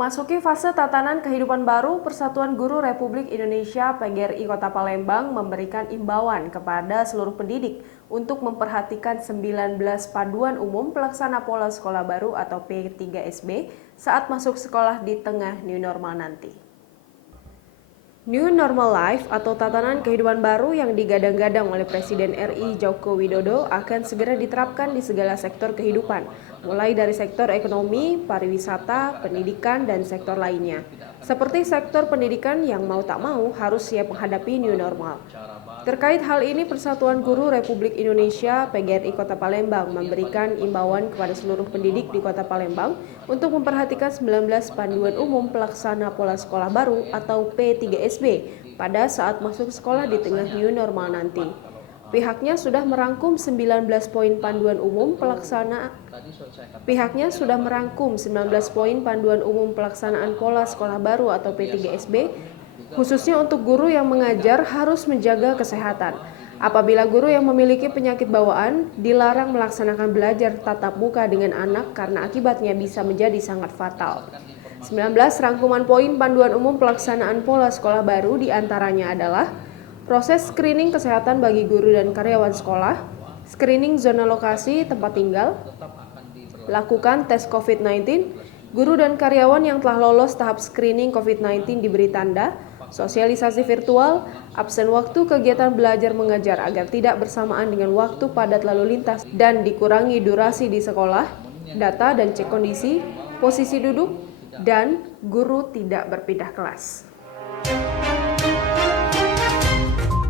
Memasuki fase tatanan kehidupan baru, Persatuan Guru Republik Indonesia (PGRI) Kota Palembang memberikan imbauan kepada seluruh pendidik untuk memperhatikan 19 panduan umum pelaksana pola sekolah baru atau P3SB saat masuk sekolah di tengah new normal nanti. New Normal Life atau tatanan kehidupan baru yang digadang-gadang oleh Presiden RI Joko Widodo akan segera diterapkan di segala sektor kehidupan, mulai dari sektor ekonomi, pariwisata, pendidikan, dan sektor lainnya. Seperti sektor pendidikan yang mau tak mau harus siap menghadapi new normal. Terkait hal ini, Persatuan Guru Republik Indonesia (PGRI) Kota Palembang memberikan imbauan kepada seluruh pendidik di Kota Palembang untuk memperhatikan 19 panduan umum pelaksana pola sekolah baru atau P3SB pada saat masuk sekolah di tengah new normal nanti. Pihaknya sudah merangkum 19 poin panduan umum pelaksanaan pola sekolah baru atau P3SB, khususnya untuk guru yang mengajar harus menjaga kesehatan. Apabila guru yang memiliki penyakit bawaan dilarang melaksanakan belajar tatap muka dengan anak karena akibatnya bisa menjadi sangat fatal. 19 rangkuman poin panduan umum pelaksanaan pola sekolah baru diantaranya adalah proses screening kesehatan bagi guru dan karyawan sekolah, screening zona lokasi tempat tinggal, lakukan tes COVID-19, guru dan karyawan yang telah lolos tahap screening COVID-19 diberi tanda, sosialisasi virtual, absen waktu kegiatan belajar mengajar agar tidak bersamaan dengan waktu padat lalu lintas dan dikurangi durasi di sekolah, data dan cek kondisi, posisi duduk, dan guru tidak berpindah kelas.